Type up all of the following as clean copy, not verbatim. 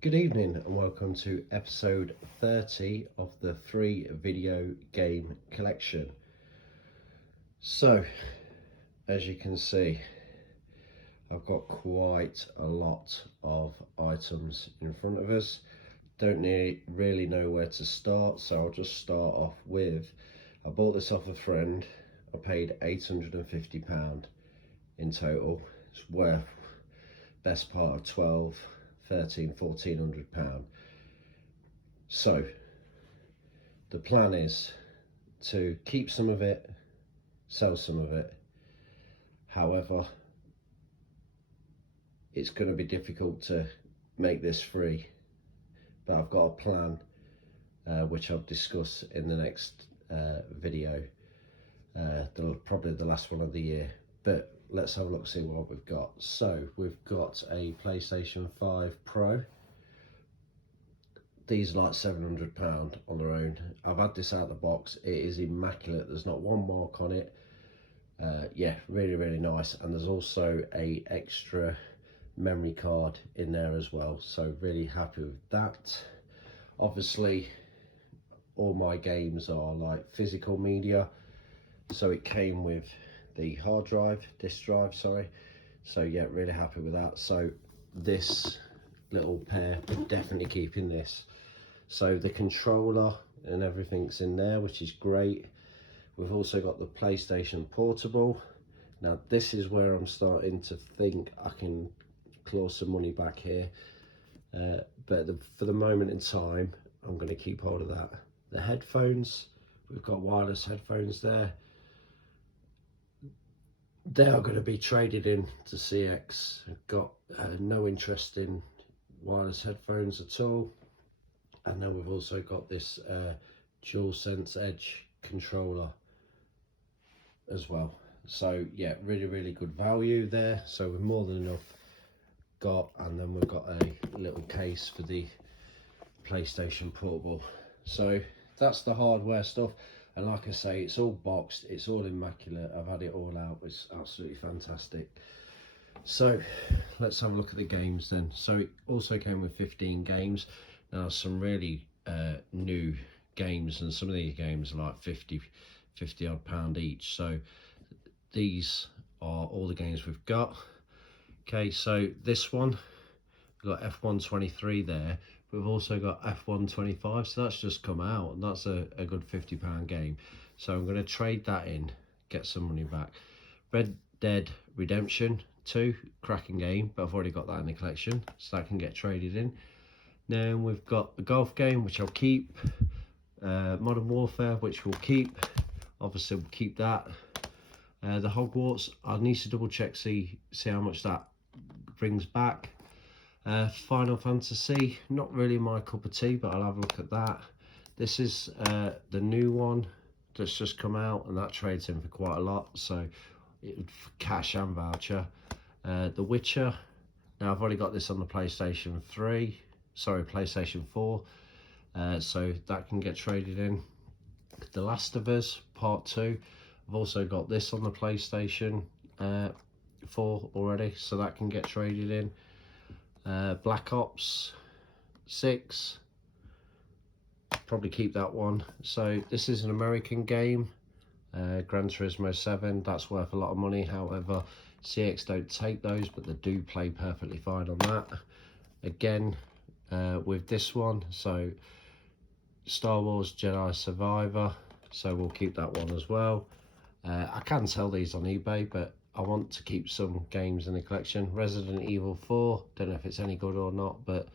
Good evening and welcome to episode 30 of the free video game collection. So, as you can see, I've got quite a lot of items in front of us. Don't really know where to start, so I'll just start off with, I bought this off a friend. I paid £850 in total. It's worth best part of 12, 13, £1,400. So the plan is to keep some of it, sell some of it. However, it's going to be difficult to make this free, but I've got a plan which I'll discuss in the next video, probably the last one of the year. But let's have a look, see what we've got. So we've got a PlayStation 5 Pro. These are like £700 on their own. I've had this out of the box. It is immaculate. There's not one mark on it. Yeah, really nice. And there's also a extra memory card in there as well, so really happy with that. Obviously all my games are like physical media, so it came with the disk drive, sorry. So yeah, really happy with that. So this little pair, definitely keeping this. So the controller and everything's in there, which is great. We've also got the PlayStation Portable. Now this is where I'm starting to think I can claw some money back here, but for the moment in time I'm going to keep hold of that. The headphones, we've got wireless headphones there. They are going to be traded in to CX. I've got no interest in wireless headphones at all. And then we've also got this DualSense Edge controller as well. So yeah, really good value there. So we're more than enough got. And then we've got a little case for the PlayStation Portable. So that's the hardware stuff. And like I say, it's all boxed, it's all immaculate. I've had it all out. It's absolutely fantastic. So let's have a look at the games then. So it also came with 15 games. Now some really new games, and some of these games are like 50 odd pound each. So these are all the games we've got. Okay, so this one, we've got F123 there. We've also got F125, so that's just come out, and that's a good £50 game. So I'm going to trade that in, get some money back. Red Dead Redemption 2, cracking game, but I've already got that in the collection, so that can get traded in. Now we've got the golf game, which I'll keep. Modern Warfare, which we'll keep. Obviously we'll keep that. The Hogwarts, I need to double check, see how much that brings back. Final Fantasy, not really my cup of tea, but I'll have a look at that. This is the new one that's just come out, and that trades in for quite a lot, so cash and voucher. The Witcher, now I've already got this on the PlayStation 4, so that can get traded in. The Last of Us Part 2, I've also got this on the PlayStation 4 already, so that can get traded in. Black Ops 6, probably keep that one. So this is an American game, Gran Turismo 7, that's worth a lot of money. However, CX don't take those, but they do play perfectly fine on that. Again, with this one, so Star Wars Jedi Survivor, so we'll keep that one as well. I can sell these on eBay, but I want to keep some games in the collection. Resident Evil 4, don't know if it's any good or not, but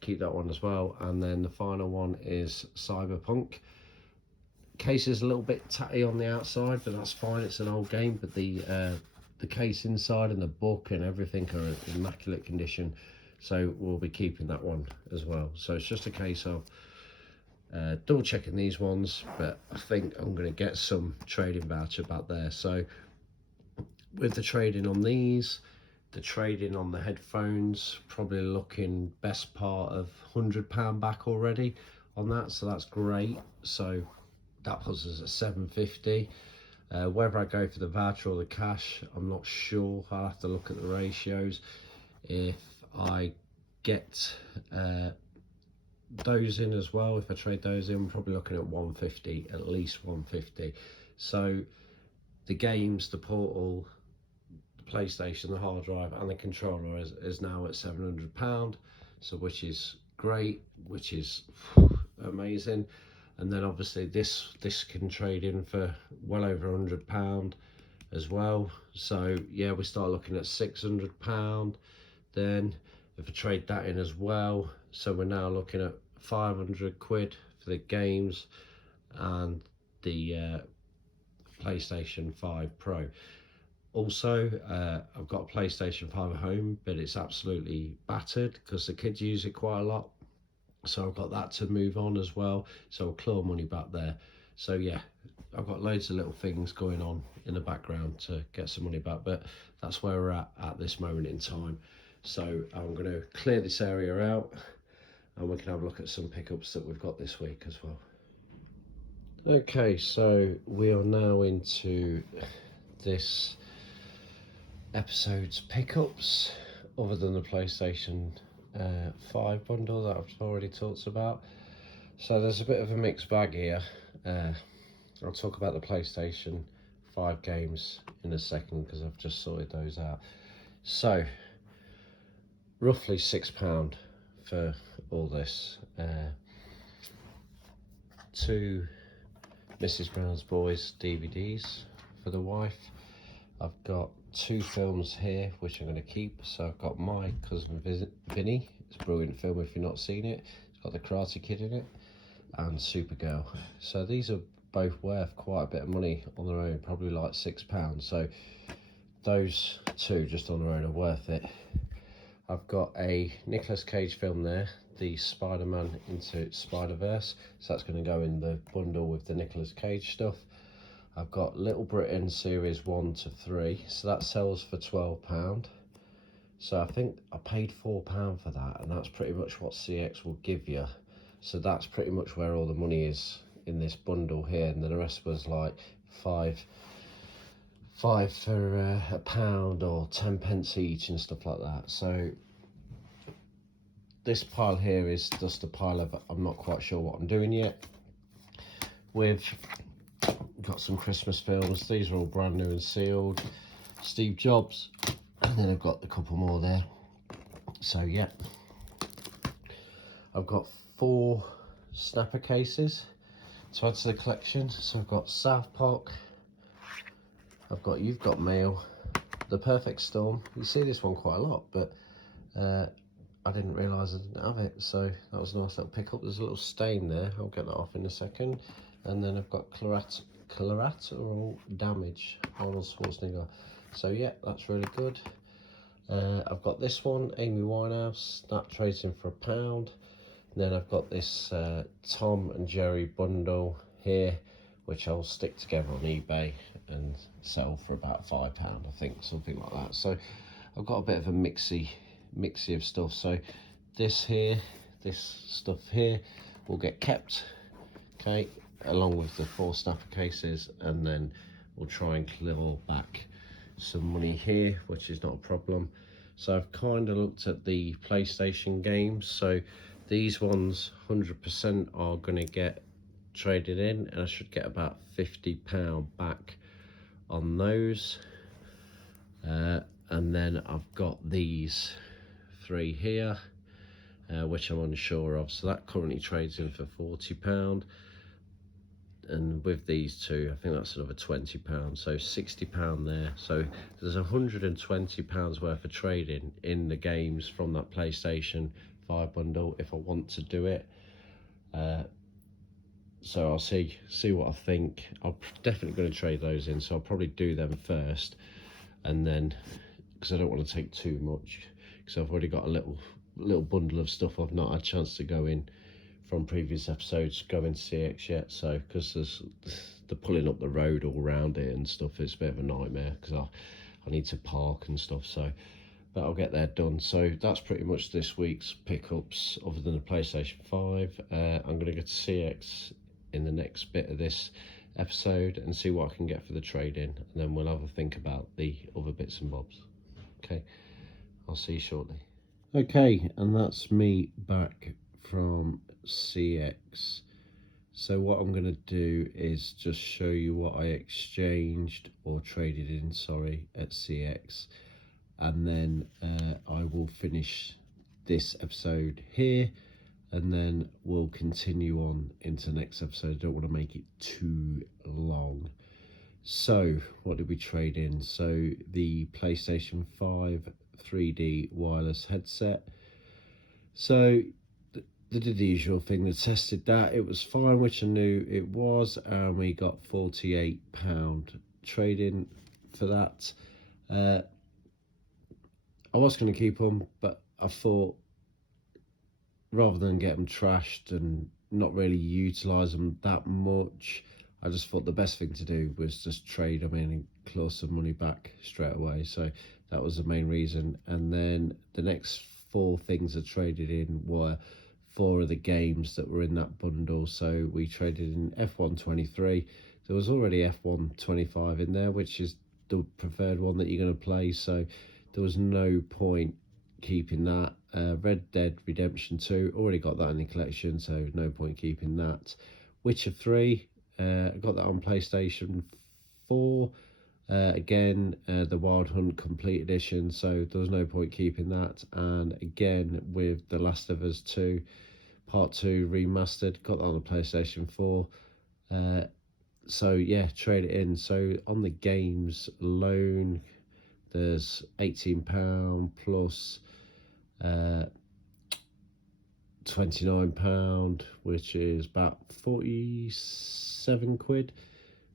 keep that one as well. And then the final one is Cyberpunk. Case is a little bit tatty on the outside, but that's fine, it's an old game. But the case inside and the book and everything are in immaculate condition, so we'll be keeping that one as well. So it's just a case of double checking these ones, but I think I'm going to get some trading voucher back there. So with the trading on these, the trading on the headphones, probably looking best part of £100 back already on that, so that's great. So that puts us at 750. Whether I go for the voucher or the cash, I'm not sure. I'll have to look at the ratios. If I get those in as well, if I trade those in, we're probably looking at 150, at least 150. So the games, the portal, the PlayStation, the hard drive and the controller is now at £700, so which is great, which is amazing. And then obviously this can trade in for well over £100 as well. So yeah, we start looking at £600. Then if I trade that in as well, so we're now looking at 500 quid for the games and the PlayStation 5 Pro. Also, I've got a PlayStation 5 at home, but it's absolutely battered because the kids use it quite a lot. So I've got that to move on as well. So I'll claw money back there. So yeah, I've got loads of little things going on in the background to get some money back, but that's where we're at this moment in time. So I'm going to clear this area out and we can have a look at some pickups that we've got this week as well. Okay, so we are now into this episode's pickups, other than the PlayStation 5 bundle that I've already talked about. So there's a bit of a mixed bag here. I'll talk about the PlayStation 5 games in a second because I've just sorted those out. So roughly £6 for all this. Two Mrs. Brown's Boys DVDs for the wife. I've got two films here which I'm going to keep. So I've got My Cousin Vinny. It's a brilliant film if you've not seen it. It's got the Karate Kid in it, and Supergirl. So these are both worth quite a bit of money on their own, probably like £6. So those two just on their own are worth it. I've got a Nicolas Cage film there, the Spider-Man Into Spider-Verse. So that's going to go in the bundle with the Nicolas Cage stuff. I've got Little Britain series 1 to 3, so that sells for £12. So I think I paid £4 for that, and that's pretty much what CX will give you. So that's pretty much where all the money is in this bundle here, and then the rest was like five for £1 or 10 pence each and stuff like that. So this pile here is just a pile of I'm not quite sure what I'm doing yet. We've got some Christmas films. These are all brand new and sealed. Steve Jobs, and then I've got a couple more there. So yeah, I've got 4 snapper cases to add to the collection. So I've got South Park, I've got You've Got Mail, The Perfect Storm. You see this one quite a lot, but I didn't realise I didn't have it, so that was a nice little pickup. There's a little stain there, I'll get that off in a second. And then I've got Collateral Damage, Arnold Schwarzenegger. So yeah, that's really good. I've got this one, Amy Winehouse, that trades in for £1. And then I've got this Tom and Jerry bundle here, which I'll stick together on eBay and sell for about £5, I think, something like that. So I've got a bit of a mixy of stuff. So this stuff here will get kept, okay, along with the 4 snapper cases, and then we'll try and clear back some money here, which is not a problem. So I've kind of looked at the PlayStation games. So these ones 100% are going to get traded in, and I should get about £50 back on those. And then I've got these 3 here, which I'm unsure of. So that currently trades in for £40. And with these two, I think that's another £20. So £60 there. So there's £120 worth of trading in the games from that PlayStation 5 bundle if I want to do it. So I'll see what I think. I'm definitely going to trade those in, so I'll probably do them first, and then, because I don't want to take too much, because I've already got a little bundle of stuff I've not had a chance to go in from previous episodes, go into CX yet. So because there's the pulling up the road all around it and stuff, it's a bit of a nightmare because I need to park and stuff. So but I'll get that done. So that's pretty much this week's pickups, other than the PlayStation 5. I'm going to go to CX in the next bit of this episode and see what I can get for the trade-in, and then we'll have a think about the other bits and bobs. Okay, I'll see you shortly. Okay, and that's me back from CX. So what I'm going to do is just show you what I exchanged or traded in, sorry, at CX, and then I will finish this episode here, and then we'll continue on into the next episode. I don't want to make it too long. So what did we trade in? So the PlayStation 5 3D wireless headset. So they did the usual thing. They tested that, it was fine, which I knew it was, and we got £48 trading for that. I was going to keep them, but I thought rather than get them trashed and not really utilise them that much, I just thought the best thing to do was just trade them in and claw some money back straight away. So that was the main reason. And then the next 4 things I traded in were 4 of the games that were in that bundle. So we traded in F123. There was already F125 in there, which is the preferred one that you're going to play, so there was no point keeping that. Red Dead Redemption 2, already got that in the collection, so no point keeping that. Witcher 3, got that on PlayStation 4. Again, the Wild Hunt Complete Edition, so there was no point keeping that. And again, with The Last of Us 2 Part 2 Remastered, got that on the PlayStation 4. So yeah, trade it in. So on the games alone, there's £18 plus £29, which is about 47 quid.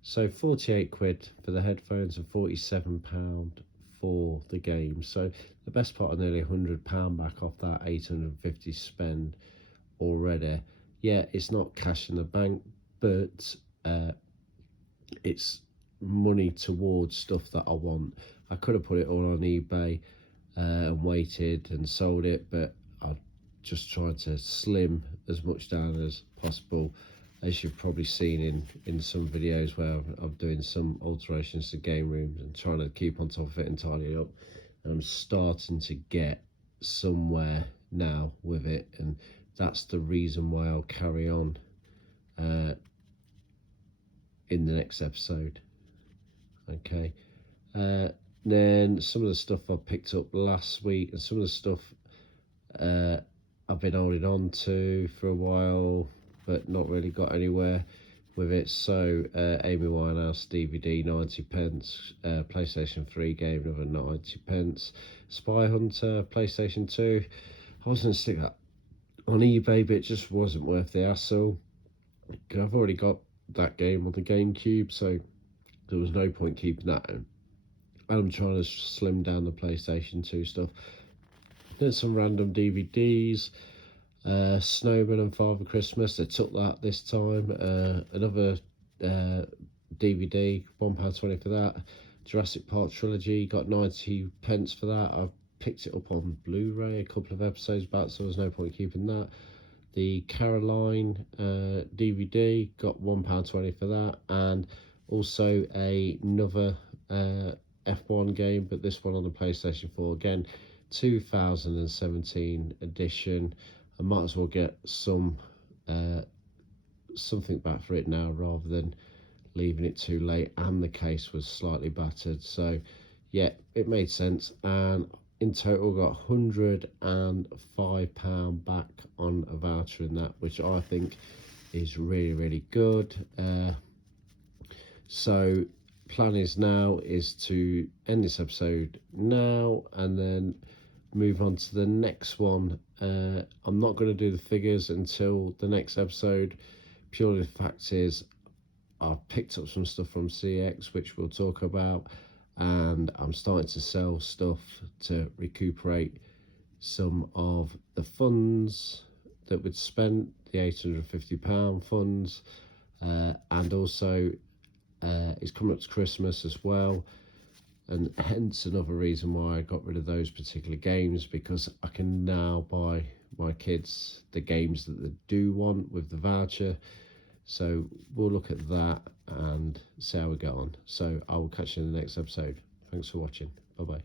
So 48 quid for the headphones and £47 for the game. So the best part of nearly £100 back off that 850 spend already. Yeah, it's not cash in the bank, but it's money towards stuff that I want. I could have put it all on eBay and waited and sold it, but I just tried to slim as much down as possible, as you've probably seen in some videos where I'm doing some alterations to game rooms and trying to keep on top of it and tidy it up. And I'm starting to get somewhere now with it, and that's the reason why I'll carry on in the next episode. Okay, then some of the stuff I picked up last week and some of the stuff I've been holding on to for a while but not really got anywhere with it. So Amy Winehouse DVD 90p, PlayStation 3 game another 90p, Spy Hunter PlayStation 2. I was going to stick that on eBay, but it just wasn't worth the hassle. I've already got that game on the GameCube, so there was no point keeping that in. And I'm trying to slim down the PlayStation 2 stuff. There's some random DVDs. Snowman and Father Christmas, they took that this time. Another DVD, £1.20 for that. Jurassic Park Trilogy, got 90p for that. I've picked it up on Blu-ray a couple of episodes back, so there's no point keeping that. The Caroline DVD, got £1.20 for that. And also another F1 game, but this one on the PlayStation 4 again, 2017 edition. I might as well get some something back for it now rather than leaving it too late, and the case was slightly battered, so yeah, it made sense. And in total got £105 back on a voucher in that, which I think is really good. So plan is now is to end this episode now and then move on to the next one. I'm not going to do the figures until the next episode. Purely the fact is I've picked up some stuff from CX which we'll talk about, and I'm starting to sell stuff to recuperate some of the funds that we'd spent, the £850 funds, and also it's coming up to Christmas as well, and hence another reason why I got rid of those particular games, because I can now buy my kids the games that they do want with the voucher. So we'll look at that and see how we get on. So I will catch you in the next episode. Thanks for watching. Bye bye.